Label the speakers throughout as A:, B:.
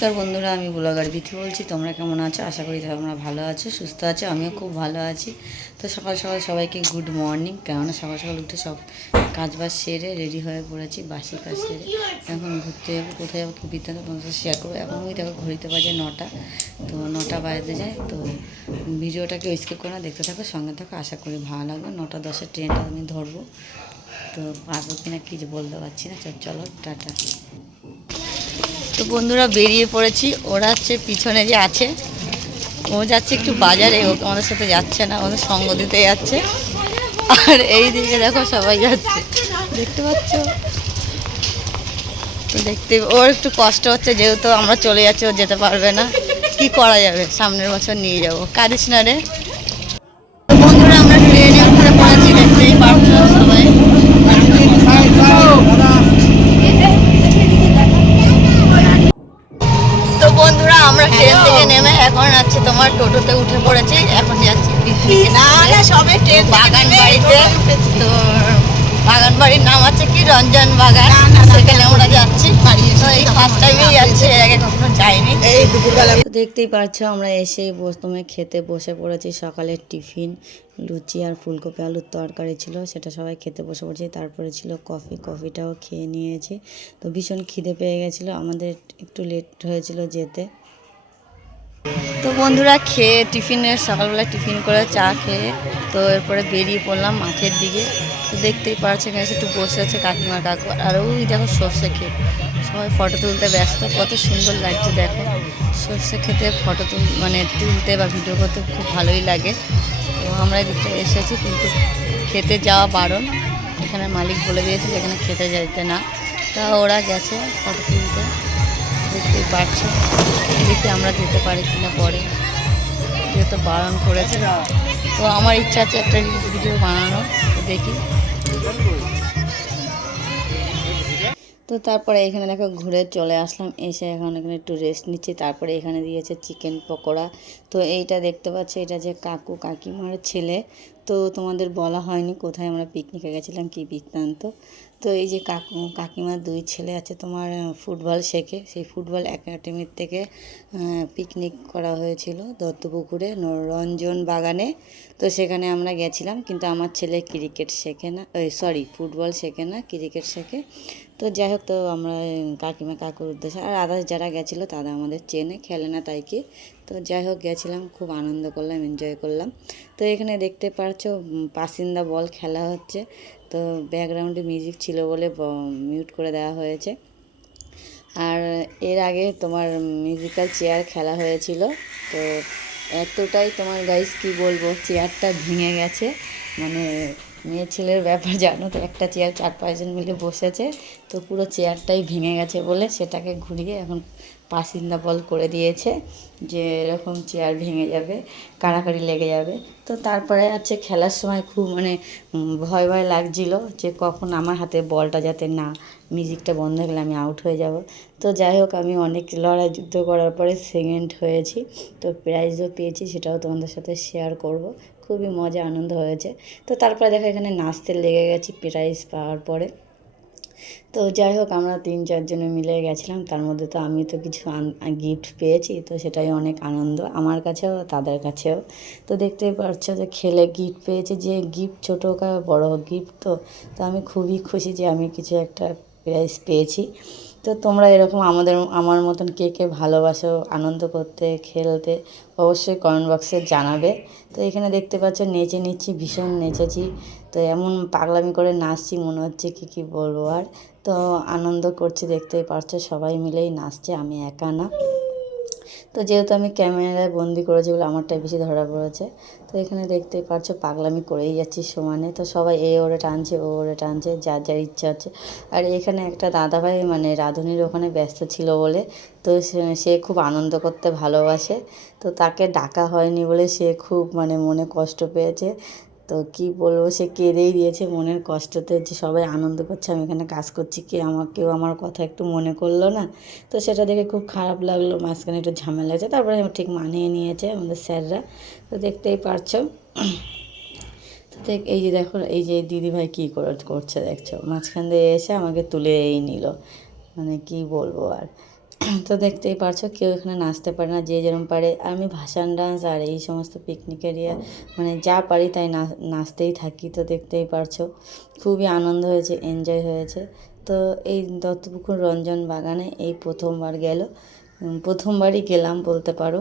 A: নমস্কার বন্ধুরা, আমি ব্লগার বিথি বলছি। তোমরা কেমন আছো? আশা করি তোমরা ভালো আছো, সুস্থ আছো, আমিও খুব ভালো আছি। তো সকাল সকাল সবাইকে গুড মর্নিং কেননা সকাল সকাল উঠে সব কাজ বাজ সেরে রেডি হয়ে পড়েছি, বাসি কাজ সেরে। এখন ঘুরতে যাব, কোথায় যাব বৃত্তান্ত তোমাদের শেয়ার করব। এখন ওই দেখো ঘড়িতে বাজে নটা, তো নটা বাজতে যায়। তো ভিডিওটাকে স্কিপ করে না, দেখতে থাকো, সঙ্গে থাকো। আশা করি ভালো লাগবে। নটা দশের ট্রেনটা আমি ধরবো। তো পারব কিনা কি বলতে পারছি না। চলো, টাটা। তো বন্ধুরা বেরিয়ে পড়েছি। ওরা হচ্ছে পিছনে যে আছে, ও যাচ্ছে একটু বাজারে, ও আমাদের সাথে যাচ্ছে না আমাদের সঙ্গ দিতে যাচ্ছে। আর এই দিকে দেখো সবাই যাচ্ছে। দেখতে পাচ্ছ? তো দেখতে, ওর একটু কষ্ট হচ্ছে, যেহেতু আমরা চলে যাচ্ছি, ও যেতে পারবে না। কি করা যাবে? সামনের বছর নিয়ে যাব। কাঁদিস না রে। বাগান বাড়িতে তো বাগান বাড়ির নাম আছে কি? রঞ্জন বাগান। সেখানে আমরা যাচ্ছি। এই ফার্স্ট টাইমেই যাচ্ছি এর আগে কখনো যাইনি।
B: এই দুপুরবেলা
A: তো দেখতেই পাচ্ছ আমরা এসেই প্রথমে খেতে বসে পড়েছি সকালের টিফিন লুচি আর ফুলকপি আলুর তরকারি ছিল সেটা সবাই খেতে বসে পড়েছি। তারপরে ছিল কফি কফিটাও খেয়ে নিয়েছি। তো ভীষণ খিদে পেয়ে গেছিল আমাদের একটু লেট হয়েছিল যেতে। তো বন্ধুরা খেয়ে টিফিনে, সকালবেলা টিফিন করে চা খেয়ে তো এরপরে বেরিয়ে পড়লাম মাঠের দিকে। তো দেখতেই পারছে এসে একটু বসে আছে কাকিমা, কাকু। আর ওই দেখো সর্ষে ক্ষেত। সবাই ফটো তুলতে ব্যস্ত, কত সুন্দর লাগছে দেখো। সর্ষে খেতে ফটো তুল মানে তুলতে বা ভিডিও করতে খুব ভালোই লাগে। তো আমরা এদিকটা এসেছি, কিন্তু খেতে যাওয়া বারণ। এখানে মালিক বলে দিয়েছে যেখানে খেতে যাইতে না। তা ওরা গেছে ফটো তুলতে। দেখতেই পারছ দেখি আমরা যেতে পারি কিনা পরে। যেহেতু বারণ করেছে। তো আমার ইচ্ছা আছে একটা রিলস ভিডিও বানানো দেখি। তো তারপরে এখানে দেখো ঘুরে চলে আসলাম। এসে এখন এখানে একটু রেস্ট নিচ্ছি। তারপরে এখানে দিয়েছে চিকেন পকোড়া। তো এইটা দেখতে পাচ্ছি, এটা যে কাকু কাকিমার ছেলে। তো তোমাদের বলা হয়নি কোথায় আমরা পিকনিকে গেছিলাম, কি বৃত্তান্ত। তো এই যে কাকু কাকিমার দুই ছেলে আছে তোমার ফুটবল শেখে। সেই ফুটবল একাডেমির থেকে পিকনিক করা হয়েছিল দত্তপুকুরে রঞ্জন বাগানে। তো সেখানে আমরা গেছিলাম, কিন্তু আমার ছেলে ক্রিকেট শেখে না সরি ফুটবল শেখে না ক্রিকেট শেখে। তো যাই হোক তো আমরা কাকিমা কাকুর উদ্দেশ্যে, আর আদার্স যারা গেছিল তারা আমাদের চেনে, খেলে না তাই কি? তো যাই হোক গেছিলাম, খুব আনন্দ করলাম এনজয় করলাম। তো এখানে দেখতে পারছ পাসিন্দা বল খেলা হচ্ছে। তো ব্যাকগ্রাউন্ডে মিউজিক ছিল বলে মিউট করে দেওয়া হয়েছে। আর এর আগে তোমার মিউজিক্যাল চেয়ার খেলা হয়েছিল। তো এতটাই তোমার গাইস কি বলব চেয়ারটা ভেঙে গেছে। মানে মেয়ে ছেলের ব্যাপার জানো তো, একটা চেয়ার চার পাঁচজন মিলে বসেছে, তো পুরো চেয়ারটাই ভেঙে গেছে বলে সেটাকে ঘুরিয়ে এখন পাসিন্দা বল করে দিয়েছে যে এরকম চেয়ার ভেঙে যাবে, কাড়াকাড়ি লেগে যাবে। তো তারপরে আছে খেলার সময় খুব মানে ভয় ভয় লাগছিল যে কখন আমার হাতে বলটা যাতে না, মিউজিকটা বন্ধ হয়ে গেলে আমি আউট হয়ে যাব। তো যাই হোক, আমি অনেক লড়াই যুদ্ধ করার পরে সেকেন্ড হয়েছি। তো প্রাইজও পেয়েছি, সেটাও তোমাদের সাথে শেয়ার করব। খুবই মজা, আনন্দ হয়েছে। তো তারপরে দেখো এখানে নাচতে লেগে গেছি প্রাইজ পাওয়ার পরে। তো যাই হোক, আমরা তিন চারজনে মিলে গেছিলাম। তার মধ্যে তো আমি তো কিছু গিফট পেয়েছি, তো সেটাই অনেক আনন্দ। আমার কাছেও, তাদের কাছেও। তো দেখতেই পাচ্ছ যে খেলে গিফট পেয়েছে, যে গিফট ছোটো বড়ো গিফট তো তো আমি খুবই খুশি যে আমি কিছু একটা প্রাইজ পেয়েছি। তো তোমরা এরকম আমাদের, আমার মতন কে কে ভালোবাসো, আনন্দ করতে, খেলতে, অবশ্যই কমেন্ট বক্সে জানাবে। তো এখানে দেখতে পাচ্ছ নেচে নিচ্ছি, ভীষণ নেচেছি। তো এমন পাগলামি করে নাচছি, মনে হচ্ছে কি কি বলব আর। তো আনন্দ করছি, দেখতেই পারছ, সবাই মিলেই নাচছে, আমি একা না। তো যেহেতু আমি ক্যামেরায় বন্দি করেছি বলে আমারটাই বেশি ধরা পড়েছে, তো এখানে দেখতেই পাচ্ছ পাগলামি করেই যাচ্ছি সমানে। তো সবাই এ ওরে টানছে, ও ওরে টানছে, যার যার ইচ্ছা হচ্ছে। আর এখানে একটা দাদাভাই মানে রাঁধুনির ওখানে ব্যস্ত ছিল বলে, তো সে খুব আনন্দ করতে ভালোবাসে। তো তাকে ডাকা হয়নি বলে সে খুব মানে মনে কষ্ট পেয়েছে। তো কি বলব, সে কেঁদেই দিয়েছে মনের কষ্টতে যে সবাই আনন্দ করছে, আমি এখানে কাজ করছি, কে আমার কেউ আমার কথা একটু মনে করল না? তো সেটা দেখে খুব খারাপ লাগল, মাঝখানে একটু ঝামেলা হয়েছে, তারপরে ঠিক মানিয়ে নিয়েছে আমাদের স্যাররা। তো দেখতেই পারছ। তো দেখ, এই যে দেখো, এই যে দিদিভাই কী করে, করছে দেখছ? মাঝখান দিয়ে এসে আমাকে তুলে এই নিল। মানে কি বলব আর? তো দেখতেই পারছ, কেউ এখানে নাচতে পারে না, যে যেরকম পারে। আমি ভাসান ডান্স আর এই সমস্ত পিকনিক এরিয়া মানে যা পারি তাই নাচতেই থাকি, তো দেখতেই পারছ। খুবই আনন্দ হয়েছে এনজয় হয়েছে। তো এই দত্তপুকুর রঞ্জন বাগানে এই প্রথমবার গেল। প্রথমবারই গেলাম বলতে পারো।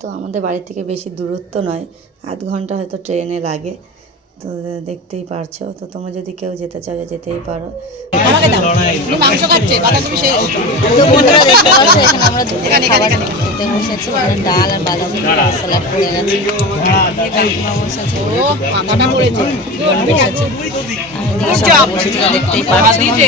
A: তো আমাদের বাড়ি থেকে বেশি দূরত্ব নয়, আধ ঘণ্টা হয়তো ট্রেনে লাগে। তো দেখতেই পারছ। তো তোমরা যদি কেউ যেতে চাও যেতেই পারো। আমরা দুপুরে খাবার খেতে বসেছি। ডাল আর বাঁধাকপি গেছে। বসেছে।
B: ও পড়েছে।
A: বসেছে। আর এদিকে সবাই বসেছে।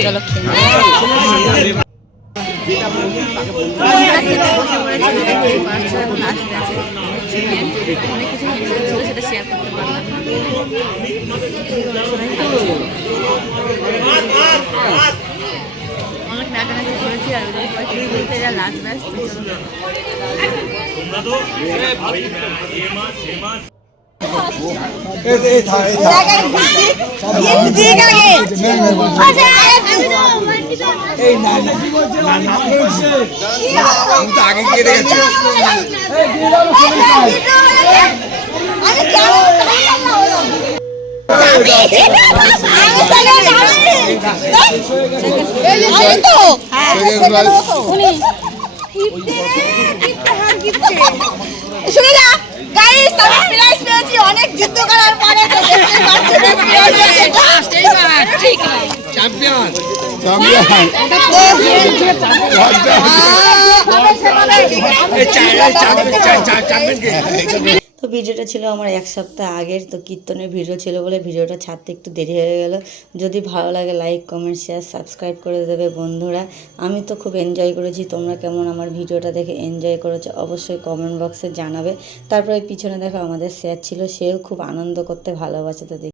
A: দেখতেই পাচ্ছ চলো
C: অনেক নাচানাচি করেছি আর ওদের পরে কিছু যা লাস্ট ব্যাস
D: আগে গিয়ে দেখেছি
B: শুনে যা গাইস আমি প্রাইজ পেয়েছি অনেক যুদ্ধ করার পরে তো দেখতে পাচ্ছি না প্রাইজ পেয়েছি এইবার ঠিক
D: চ্যাম্পিয়ন চ্যাম্পিয়ন কে
A: তো ভিডিওটা ছিল আমার এক সপ্তাহ আগের, তো কীর্তনের ভিডিও ছিল বলে ভিডিওটা ছাড়তে একটু দেরি হয়ে গেল। যদি ভালো লাগে লাইক কমেন্ট শেয়ার সাবস্ক্রাইব করে দেবে বন্ধুরা। আমি তো খুব এনজয় করেছি, তোমরা কেমন আমার ভিডিওটা দেখে এনজয় করেছ অবশ্যই কমেন্ট বক্সে জানাবে। তারপরে পিছনে দেখো আমাদের স্যার ছিল, সেও খুব আনন্দ করতে ভালোবাসে তো